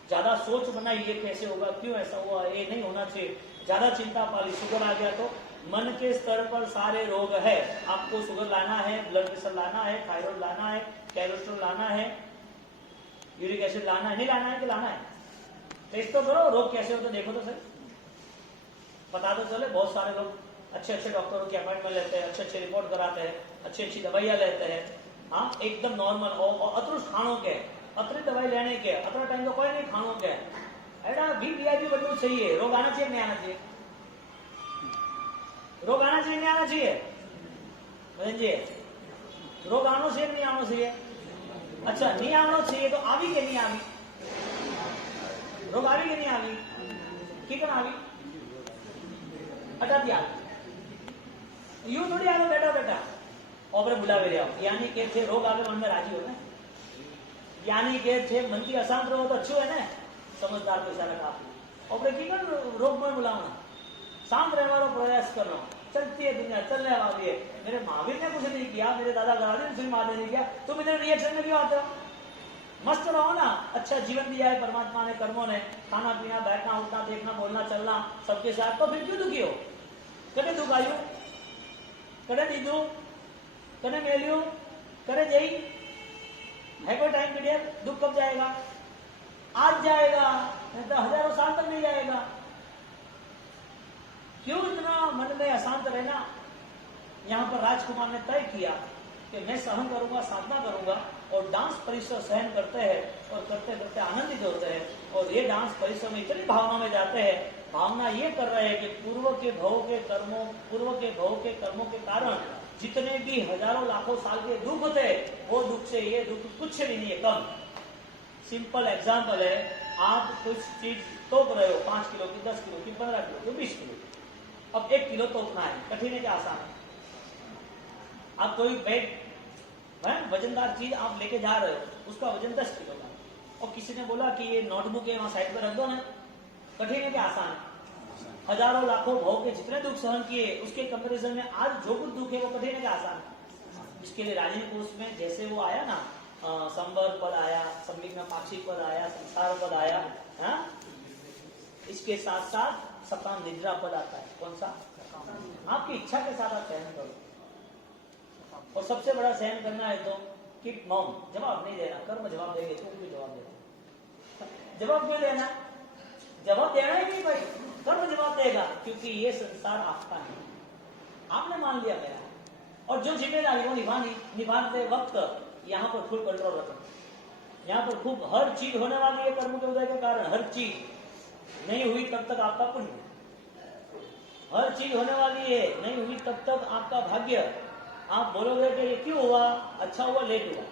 ज्यादा सोच बनाई ये कैसे होगा, क्यों ऐसा हुआ, ये नहीं होना चाहिए, ज्यादा चिंता पाली, शुगर आ गया तो। मन के स्तर पर सारे रोग है। आपको शुगर लाना है, ब्लड प्रेशर लाना है, थायराइड लाना है, कैलोस्ट्रॉल लाना है, यूरिक एसिड लाना है, नहीं लाना है कि लाना है, टेस्ट तो करो, रोग कैसे होते देखो तो सही, पता तो चले। बहुत सारे लोग अच्छे अच्छे डॉक्टरों की अपॉइंटमेंट लेते हैं, अच्छे अच्छे रिपोर्ट कराते हैं, अच्छी अच्छी दवाइयां लेते हैं, हाँ एकदम नॉर्मल और अतृष्ट खानों के अतिरिक्त दवाई लेने के अतरा टाइम तो कोई नहीं खानों के एडा भी बनना चाहिए। रोग आना चाहिए नहीं आना चाहिए, रोग आना चाहिए नहीं आना चाहिए, भजन जी रोग आना चाहिए नहीं आना चाहिए। अच्छा नहीं आना चाहिए तो आवी के नहीं आवी, रोग आवी के नहीं आवी, कितना आवी हटाती आवी, यूं थोड़ी आवे बेटा बेटा और बुलावे रहे हो, यानी के थे रोग आवे मन में राजी हो ना, यानी के थे मन की अशांत रहो तो अच्छो है ना, समझदार को इशारा काफी और की रोग में बुलाना, शांत रहने वाला प्रयास करना। चलती है दुनिया, चलने वाली है। मेरे महावीर ने कुछ नहीं किया, मेरे दादा दादी ने फिल्म आदि नहीं किया, तुम इधर रिएक्शन में क्यों आते हो? मस्त रहो ना, अच्छा जीवन दिया है परमात्मा ने, कर्मों ने, खाना पीना बैठना उठना देखना बोलना चलना सबके साथ, तो फिर क्यों दुखी हो? कदे दुख आयु, कदे दीदू, कदे मेलियो, कदे जई है कोई टाइम पीरियड? दुख कब जाएगा? आज जाएगा, नहीं तो हजारों साल तक नहीं जाएगा। क्यों इतना मन में अशांत रहना? यहाँ पर राजकुमार ने तय किया कि मैं सहन करूंगा, साधना करूंगा, और डांस परिश्रम सहन करते हैं और करते करते आनंदित होते हैं। और ये डांस परिश्रम इतनी भावना में जाते हैं, भावना ये कर रहे हैं कि पूर्व के भव के कर्मों के कारण जितने भी हजारों लाखों साल के दुख थे, वो दुख से ये दुख कुछ भी नहीं है, कम। सिंपल एग्जाम्पल है, आप कुछ चीज तोप रहे हो 5 किलो की, 10 किलो की, 15 किलो की, 20 किलो की, अब 1 किलो तोपना है, कठिन है क्या आसान है? आप कोई बैग वजनदार चीज आप लेके जा रहे हो, उसका वजन 10 किलो का, और किसी ने बोला कि ये नोटबुक है वहां साइड पर रख दो ना, कठिन है क्या आसान है? हजारों लाखों भाव के जितने दुख सहन किए उसके कंपैरिजन में आज जो कुछ दुख है वो कठिन है क्या आसान है? इसके लिए राजनीति कोष में जैसे वो आया ना, संवर पद आया, संविघ्न पाक्षिक पद आया, संसार पद आया, हा? इसके साथ साथ सकाम निद्रा पद आता है। कौन सा? आपकी इच्छा के साथ आप सहन करो, और सबसे बड़ा सहन करना है तो कीप मौन, जवाब नहीं देना। कर्म जवाब देंगे, तुम भी जवाब देना, जवाब क्यों देना? जवाब देना ही नहीं भाई, कर्म जवाब देगा, क्योंकि ये संसार आपका है, आपने मान लिया मेरा, और जो जिम्मेदारी वो निभाते वक्त यहाँ पर फुल कंट्रोल रखो। यहाँ पर खूब हर चीज होने वाली है कर्म के उदय के कारण, हर चीज नहीं हुई तब तक आपका पुण्य, हर चीज होने वाली है, नहीं हुई तब तक आपका भाग्य। आप बोलोगे कि ये क्यों हुआ, अच्छा हुआ, लेट हुआ,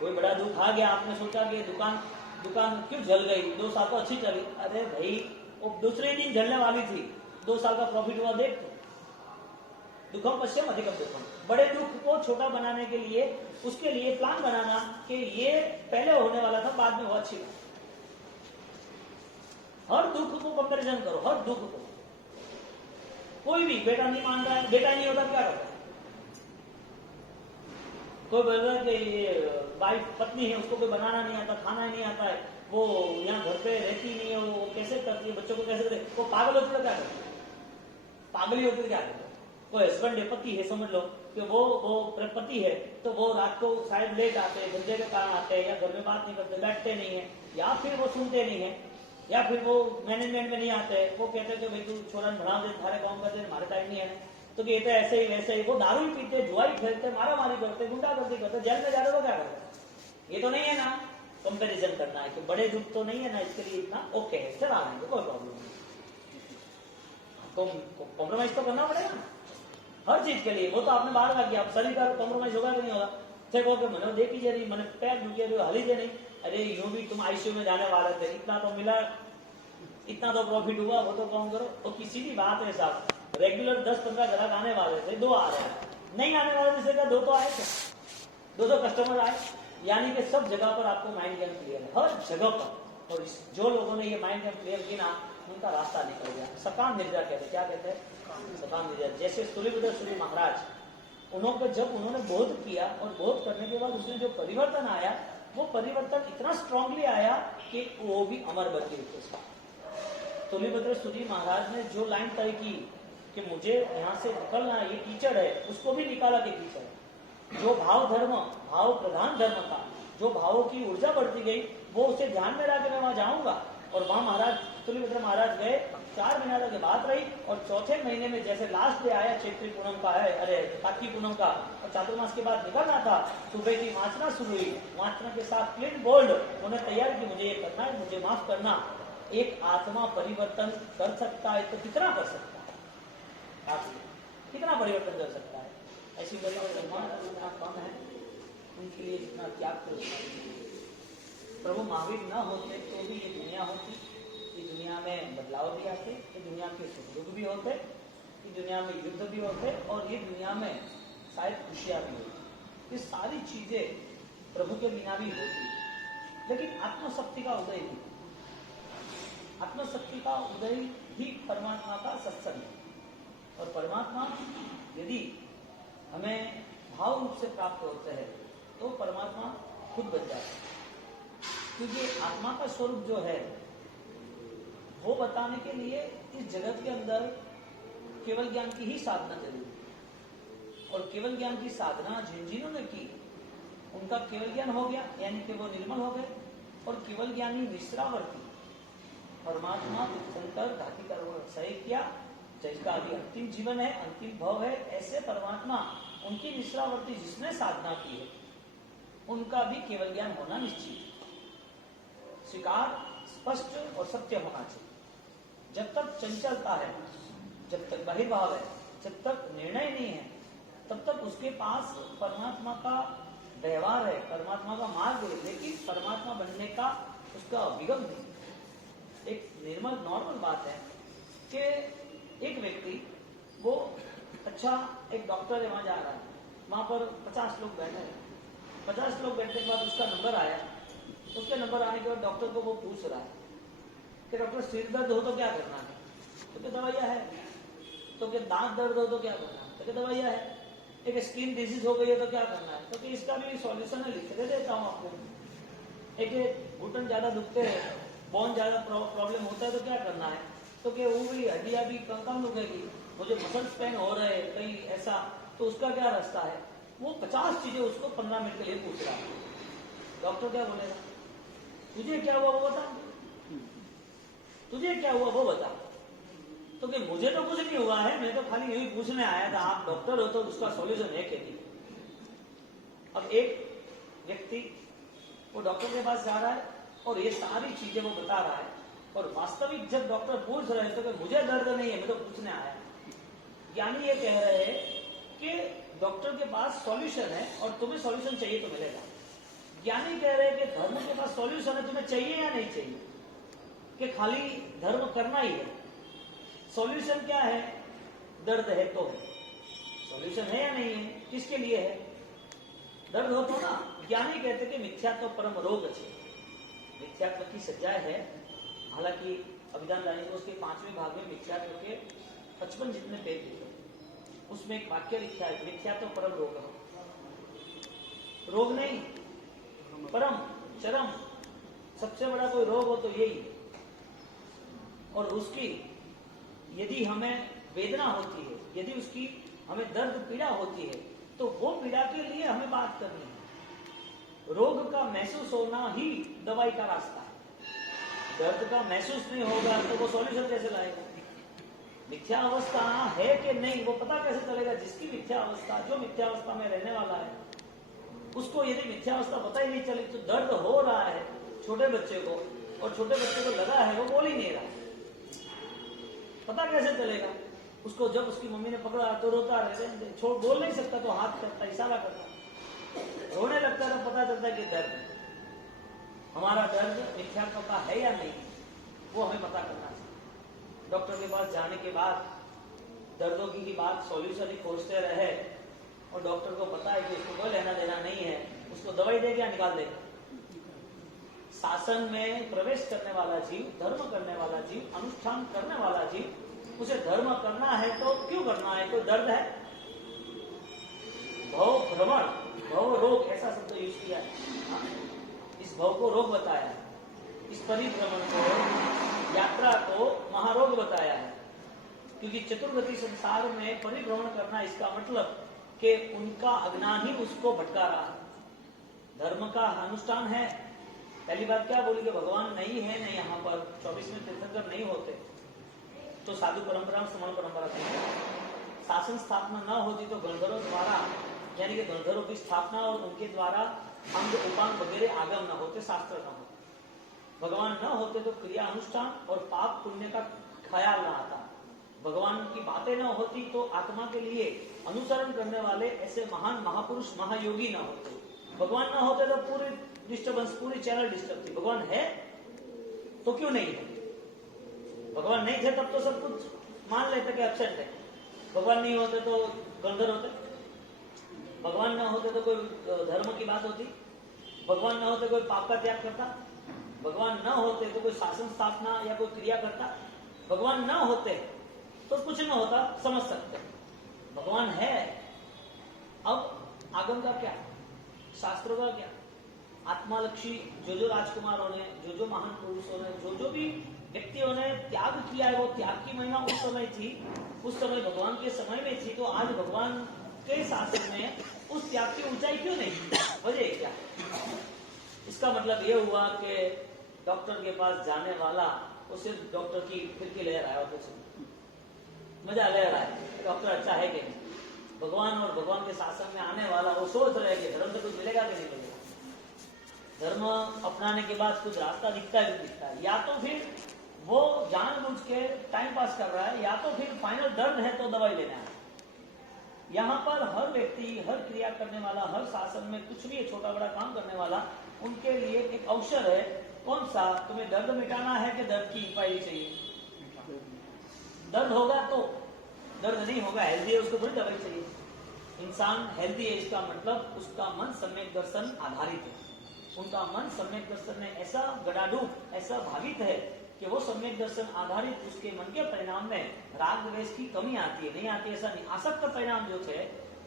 कोई बड़ा दुख आ गया, आपने सोचा कि दुकान क्यों जल गई, 2 साल तो अच्छी चली, अरे भाई वो दूसरे दिन जलने वाली थी, 2 साल का प्रॉफिट हुआ, देख तो। दुखम पश्चिम अधिकम दुखम, बड़े दुख को छोटा बनाने के लिए उसके लिए प्लान बनाना कि ये पहले होने वाला था, बाद में वो अच्छी बात। हर दुख को कंपैरिजन करो, हर दुख को। कोई भी बेटा नहीं मान रहा है, बेटा नहीं होता क्या करता है? कोई बोल रहा है कि ये वाइफ पत्नी है, उसको कोई बनाना नहीं आता, खाना नहीं आता है, वो यहाँ घर पे रहती नहीं है, वो कैसे करती है, बच्चों को कैसे करती है, वो पागल होती है क्या करती है? पागल ही होती है क्या करती है? कोई हस्बैंड है, पति है, समझ लो कि वो पति है, तो वो रात को शायद लेट आते हैं, धंधे के कारण आते हैं, या घर में बात नहीं करते, बैठते नहीं है, या फिर वो सुनते नहीं है, या फिर वो मैनेजमेंट में नहीं आते, वो कहते हैं कि भाई तू छोरा बढ़ा दे, थारे काम करते, हमारे टाइम नहीं है, तो कहते हैं ऐसे ही वैसे ही, वो दारू ही पीते, जुआ ही खेलते, मारा मारी करते, गुंडागर्दी करते, जेल में जा रहे हो क्या करते? ये तो नहीं है ना कंपैरिजन करना है कि बड़े युग तो नहीं है ना, इसके लिए इतना ओके है, चला लेंगे, कोई प्रॉब्लम नहीं, तो कॉम्प्रोमाइज तो करना पड़ेगा ना हर चीज के लिए। वो तो आपने बाहर किया, आप शरीर का कॉम्प्रोमाइज होगा कि नहीं होगा? देखो कि मैंने देखी जा रही, मैंने पैर दुखे हली जे नहीं, अरे यूं भी तुम आईसीयू में जाने वाले थे, इतना तो मिला, इतना तो प्रॉफिट हुआ, वो तो कौन करो। तो किसी भी बात है साहब, रेगुलर 10-15 ग्राहक आने वाले थे, 2 आ रहे हैं, नहीं आने वाले जैसे क्या 2 तो आए थे, 200 कस्टमर आए, यानी कि सब जगह पर आपको माइंड गेम क्लियर है, हर जगह पर। और जो लोगों ने ये माइंड गेम क्लियर किया ना, उनका रास्ता निकल गया। सकाम निर्जा कहते, क्या कहते हैं? सकाम निर्जा। जैसे सूर्यभद्र सूर्य महाराज, उन्होंने जब उन्होंने बोध किया और बोध करने के बाद उसमें जो परिवर्तन आया, वो परिवर्तन इतना स्ट्रांगली आया कि वो भी अमर बन गई। सूर्यभद्र सूर्य महाराज ने जो लाइन तय की कि मुझे यहाँ से निकलना, ये कीचड़ है, उसको भी निकाला कि कीचड़। जो भाव धर्म, भाव प्रधान धर्म था, जो भावों की ऊर्जा बढ़ती गई, वो उसे ध्यान में रख के मैं वहां जाऊंगा। और वहां महाराज सूर्यभद्र महाराज गए, 4 महीना तक बात रही, और 4थे महीने में जैसे लास्ट डे आया, चैत्री पूनम का है, अरे कार्तिक पूनम का, और चातुर्मास के बाद निकलना था, सुबह की वाचना शुरू हुई, वाचना के साथ क्लीन बोल्ड उन्हें तैयार की, मुझे ये करना है, मुझे माफ करना। एक आत्मा परिवर्तन कर सकता है तो कितना कर सकता है? कितना परिवर्तन कर सकता है? ऐसी कौन है उनके लिए जितना त्याग कर। प्रभु महावीर न होते तो भी ये दुनिया होती, ये दुनिया में बदलाव भी आते, ये दुनिया के सुख दुख भी होते, ये दुनिया में युद्ध भी होते, और ये दुनिया में शायद खुशियां भी होती। ये सारी चीजें प्रभु के बिना भी होती, लेकिन आत्मशक्ति का उदय भी, आत्मशक्ति का उदय ही परमात्मा का सत्संग है। और परमात्मा यदि हमें भाव रूप से प्राप्त होते हैं तो परमात्मा खुद बन जाता है, क्योंकि आत्मा का स्वरूप जो है वो बताने के लिए इस जगत के अंदर केवल ज्ञान की ही साधना जरूरी है। और केवल ज्ञान की साधना जिन्होंने की, उनका केवल ज्ञान हो गया, यानी कि वो निर्मल हो गए। और केवल ज्ञानी मिश्रावर्ती परमात्मा तीर्थंकर घाटी का सही किया, जिसका अभी अंतिम जीवन है, अंतिम भव है, ऐसे परमात्मा उनकी मिश्रावर्ती जिसने साधना की है, उनका भी केवल ज्ञान होना निश्चित, स्वीकार, स्पष्ट और सत्य होना चाहिए। जब तक चंचलता है, जब तक बहिर्भाव है, जब तक निर्णय नहीं है, तब तक उसके पास परमात्मा का व्यवहार है, परमात्मा का मार्ग है, लेकिन परमात्मा बनने का उसका विगम नहीं। एक निर्मल नॉर्मल बात है कि एक व्यक्ति, वो अच्छा एक डॉक्टर है, वहां जा रहा है, वहां पर 50 लोग बैठे हैं, 50 लोग बैठने के बाद उसका नंबर आया, उसके नंबर आने के बाद डॉक्टर को वो पूछ रहा है कि डॉक्टर सिर दर्द हो तो क्या करना है? तो क्या दवाइयाँ है? तो क्या दांत दर्द हो तो क्या करना है? तो क्या दवाइयाँ है? एक स्किन डिजीज हो गई है तो क्या करना है? तो कि इसका भी सॉल्यूशन है, लिख के देता हूँ आपको। एक घुटन ज्यादा दुखते हैं, बोन ज्यादा प्रॉब्लम होता है तो क्या करना है? तो कि वो भी हड्डियां भी कम दुखेगी, मुझे मसल्स पेन हो रहे हैं कहीं ऐसा, तो उसका क्या रास्ता है? वो 50 चीजें उसको 15 मिनट के लिए पूछ रहा है। डॉक्टर क्या बोलेगा? तुझे क्या हुआ वो बता, तुझे क्या हुआ वो बता। तो कि मुझे तो कुछ नहीं हुआ है, मैं तो खाली यही पूछने आया था, आप डॉक्टर हो तो उसका सॉल्यूशन है क्या? अब एक व्यक्ति वो डॉक्टर के पास जा रहा है और ये सारी चीजें वो बता रहा है, और वास्तविक जब डॉक्टर पूछ रहे हैं तो कि मुझे दर्द नहीं है, मैं तो पूछने आया। यानी ये कह रहे हैं कि डॉक्टर के पास सॉल्यूशन है और तुम्हें सॉल्यूशन चाहिए तो मिलेगा। ज्ञानी कह रहे हैं कि धर्म के पास सॉल्यूशन है, तुम्हें चाहिए या नहीं चाहिए, कि खाली धर्म करना ही है। सॉल्यूशन क्या है? दर्द है तो है, सॉल्यूशन है या नहीं है, किसके लिए है? दर्द हो तो ना। ज्ञानी कहते कि मिथ्यात्व परम रोग है, मिथ्यात्व की सज्जा है। हालांकि अभिधान रानी को उसके 5वें भाग में मिथ्यात्व के 55 जितने पेज लिखे, उसमें एक वाक्य लिखा है, मिथ्यात्व परम रोग है। रोग नहीं, परम चरम सबसे बड़ा कोई रोग हो तो यही। और उसकी यदि हमें वेदना होती है, यदि उसकी हमें दर्द पीड़ा होती है, तो वो पीड़ा के लिए हमें बात करनी है। रोग का महसूस होना ही दवाई का रास्ता है। दर्द का महसूस नहीं होगा तो वो सॉल्यूशन कैसे लाएगा? मिथ्या अवस्था है कि नहीं वो पता कैसे चलेगा? जिसकी मिथ्या अवस्था, जो मिथ्या अवस्था में रहने वाला है, उसको यदि मिथ्या अवस्था पता ही नहीं चले तो दर्द हो रहा है छोटे बच्चे को, और छोटे बच्चे को लगा है वो बोल ही नहीं रहा है, पता कैसे चलेगा उसको? जब उसकी मम्मी ने पकड़ा तो रोता रहता, छोड़ बोल नहीं सकता तो हाथ करता, इशारा करता, रोने लगता है तो पता चलता है कि दर्द है। हमारा दर्द मिथ्यात्व का है या नहीं, वो हमें पता करना चाहिए। डॉक्टर के पास जाने के बाद दर्दों की बात सॉल्यूशन ही खोजते रहे और डॉक्टर को पता है कि उसको कोई लेना देना नहीं है, उसको दवाई देगा निकाल देगा। शासन में प्रवेश करने वाला जीव, धर्म करने वाला जीव, अनुष्ठान करने वाला जीव, उसे धर्म करना है तो क्यों करना है? कोई दर्द है? भव भ्रमण, भव रोग ऐसा शब्द यूज किया है। इस भव को रोग बताया है, इस परिभ्रमण को, यात्रा को महारोग बताया है। क्योंकि चतुर्गति संसार में परिभ्रमण करना, इसका मतलब कि उनका अज्ञान ही उसको भटका रहा है। धर्म का अनुष्ठान है। पहली बात क्या बोली कि भगवान नहीं है, नहीं यहाँ पर 24 में तीर्थंकर नहीं होते तो साधु परंपरा, समण परंपरा थी। शासन स्थापना न होती तो गणधरों द्वारा, यानी कि गणधरों की स्थापना और उनके द्वारा अंग उपांग वगैरह आगम न होते, शास्त्र न होते। भगवान न होते तो क्रिया अनुष्ठान और पाप पुण्य का ख्याल न आता। भगवान की बातें न होती तो आत्मा के लिए अनुसरण करने वाले ऐसे महान महापुरुष महायोगी न होते। भगवान न होते तो पूरी डिस्टर्बेंस, पूरी चैनल डिस्टर्ब थी। भगवान है तो क्यों नहीं है? भगवान नहीं थे तब तो सब कुछ मान लेते कि एब्सेंट है। भगवान नहीं होते तो गंधर्व होते, भगवान न होते तो कोई धर्म की बात होती, भगवान न होते कोई पाप का त्याग करता, भगवान न होते तो कोई शासन स्थापना या कोई क्रिया करता, भगवान न होते तो कुछ न होता, समझ सकते। भगवान है, अब आगम का क्या, शास्त्रों का क्या? आत्मालक्षी जो राजकुमारों ने, जो महान पुरुषों ने, जो भी व्यक्तियों ने त्याग किया है, वो त्याग की महिमा उस समय थी, उस समय भगवान के समय में थी, तो आज भगवान के शासन में उस त्याग की ऊंचाई क्यों नहीं? वजह क्या? इसका मतलब ये हुआ कि डॉक्टर के पास जाने वाला वो सिर्फ डॉक्टर की फिरकी ले रहा है और कुछ मजा ले रहा है, डॉक्टर अच्छा है कि नहीं। भगवान और भगवान के शासन में आने वाला वो सोच रहे कि धर्म से कुछ मिलेगा कि नहीं मिलेगा। धर्म अपनाने के बाद कुछ रास्ता दिखता है, दिखता है, या तो फिर वो जानबूझ के टाइम पास कर रहा है, या तो फिर फाइनल दर्द है तो दवाई लेना है। यहाँ पर हर व्यक्ति, हर क्रिया करने वाला, हर शासन में कुछ भी छोटा बड़ा काम करने वाला, उनके लिए एक अवसर है। कौन सा? तुम्हें दर्द मिटाना है कि दर्द की इंक्वायरी चाहिए? दर्द होगा तो, दर्द नहीं होगा, हेल्दी है उसको थोड़ी दवाई चाहिए। इंसान हेल्दी है इसका मतलब उसका मन सम्यक दर्शन आधारित है। उनका मन सम्यक दर्शन में ऐसा गडाडूब, ऐसा भावित है कि वो सम्यक दर्शन आधारित उसके मन के परिणाम में राग द्वेष की कमी आती है, नहीं आती ऐसा नहीं। आसक्त परिणाम जो थे,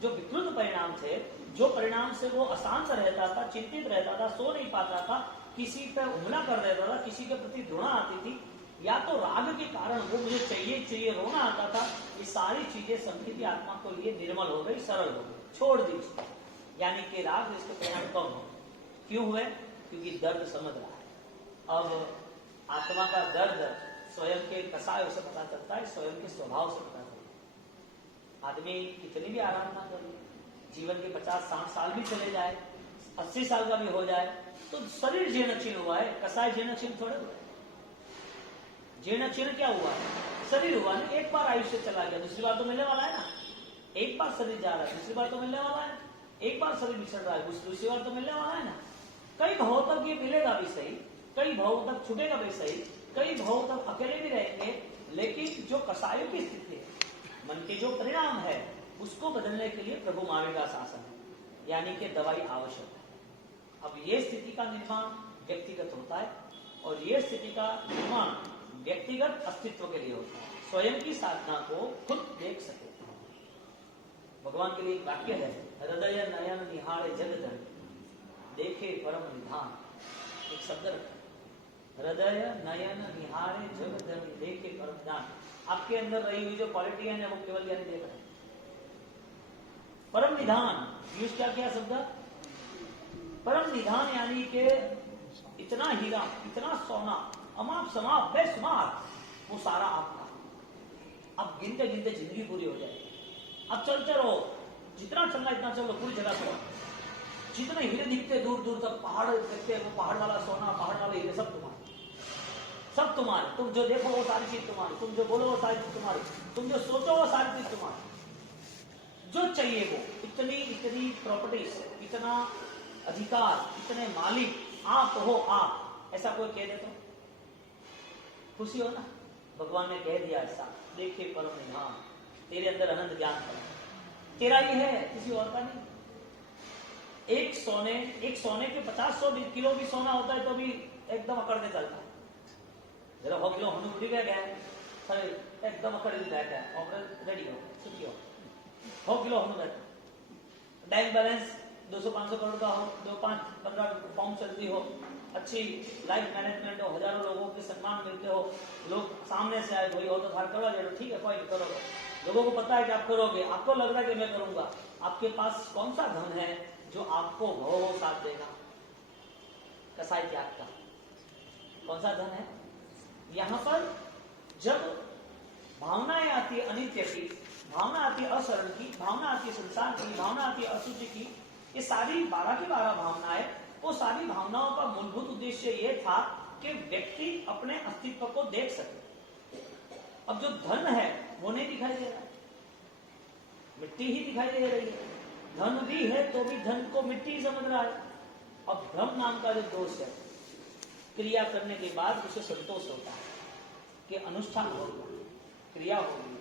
जो विकृत परिणाम थे, जो परिणाम से वो अशांत रहता था, चिंतित रहता था, सो नहीं पाता था, किसी पे हमला कर देता था, किसी के प्रति घृणा आती थी, या तो राग के कारण वो मुझे चाहिए रोना आता था, ये सारी चीजें संस्कृति आत्मा को लिए निर्मल हो गई, सरल हो गई, छोड़ दी। यानी कि राग इसके परिणाम कम हो। क्यों हुए? क्योंकि दर्द समझ रहा है। अब आत्मा का दर्द स्वयं के कसाय से पता चलता है, स्वयं के स्वभाव से पता चलता है। आदमी कितनी भी आराम ना करे, जीवन के 50-60 साल भी चले जाए, 80 साल का भी हो जाए, तो शरीर जीर्ण क्षीण हुआ है, कसाय जीर्ण क्षीण थोड़े हुआ है। जीर्ण क्षीण क्या हुआ है? शरीर हुआ ना, एक बार आयुष्य चला गया, दूसरी बार तो मिलने वाला है ना। एक बार शरीर जा रहा है, दूसरी बार तो मिलने वाला है। एक बार शरीर बिछड़ रहा है, दूसरी बार तो मिलने वाला है ना। कई भाव तक ये मिलेगा भी सही, कई भाव तक छूटेगा भी सही, कई भाव तक अकेले भी रहेंगे, लेकिन जो कसायों की स्थिति है, मन के जो परिणाम है, उसको बदलने के लिए प्रभु महावीर का शासन है, यानी कि दवाई आवश्यक है। अब ये स्थिति का निर्माण व्यक्तिगत होता है, और ये स्थिति का निर्माण व्यक्तिगत अस्तित्व के लिए होता है, स्वयं की साधना को खुद देख सके। भगवान के लिए एक वाक्य है, हृदय नयन निहारे जगधन, देखे परम निधान, एक शब्द रखा, हृदय नयन निहारे जग धनी देखे परम निधान। आपके अंदर रही हुई जो क्वालिटी है वो केवल यानी देख रहे हैं। परम निधान यूज क्या किया शब्द, परम निधान यानी के इतना हीरा, इतना सोना, अमाप समाप बेशुमार, वो सारा आपका। अब गिनते गिनते जिंदगी पूरी हो जाएगी। अब चलते रहो, जितना चलना इतना चलो, पूरी जगह चलो। जितने हीरे दिखते दूर दूर तक, पहाड़ दिखते, वो पहाड़ वाला सोना, पहाड़ वाले हीरे सब तुम्हारे, सब तुम्हारे। तुम जो देखो वो सारी चीज तुम्हारी, तुम जो बोलो वो सारी चीज तुम्हारी, तुम जो सोचो वो सारी चीज तुम्हारी। जो चाहिए वो, इतनी इतनी प्रॉपर्टीज, इतना अधिकार, इतने मालिक आप हो। आप ऐसा कोई कह दे तो खुशी हो ना। भगवान ने कह दिया ऐसा, देखे परम निधान, तेरे अंदर अनंत ज्ञान है, तेरा ही है, किसी और का नहीं। एक सोने के 50-100 किलो भी सोना होता है तो भी एकदम अकड़ के चलता है। जरा 100 किलो हम उड़ी गए सर, एकदम अकड़ के बैठा है और रेडी हो सुखी हो। 100 किलो हम बैठे, बैंक बैलेंस 200-500 करोड़ का हो, 2-5-15 फॉर्म चलती हो, अच्छी लाइफ मैनेजमेंट हो, हजारों लोगों के सम्मान मिलते हो, लोग सामने से आए, कोई हो तो धार करवा ले, ठीक है कोई नहीं करोगे, लोगों को पता है कि आप करोगे, आपको लग रहा है कि मैं करूंगा। आपके पास कौन सा धन है जो आपको भव साथ देगा? कसाई त्याग का कौन सा धन है? यहां पर जब भावनाएं आती है अनित्य की, भावना आती है अशरण की, भावना आती है संसार की, भावना आती है अशुचि की, ये सारी 12 की 12 भावनाएं, वो सारी भावनाओं का मूलभूत उद्देश्य ये था कि व्यक्ति अपने अस्तित्व को देख सके। अब जो धन है वो नहीं दिखाई दे रहा है, मिट्टी ही दिखाई दे रही है। धन भी है तो भी धन को मिट्टी ही समझ रहा है। अब भ्रम नाम का जो दोष है, क्रिया करने के बाद उसे संतोष होता है कि अनुष्ठान होगा, क्रिया होगी,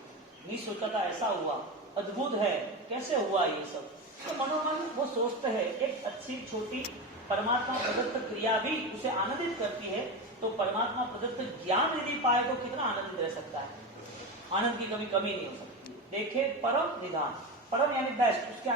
नहीं सोचा था ऐसा हुआ, अद्भुत है, कैसे हुआ ये सब। तो मनोमन वो सोचते हैं, एक अच्छी छोटी परमात्मा प्रदत्त क्रिया भी उसे आनंदित करती है, तो परमात्मा प्रदत्त ज्ञान यदि पाए तो कितना आनंदित रह सकता है। आनंद की कभी कमी नहीं हो सकती। देखे परम निधान, परम यानी बेस्ट, उसके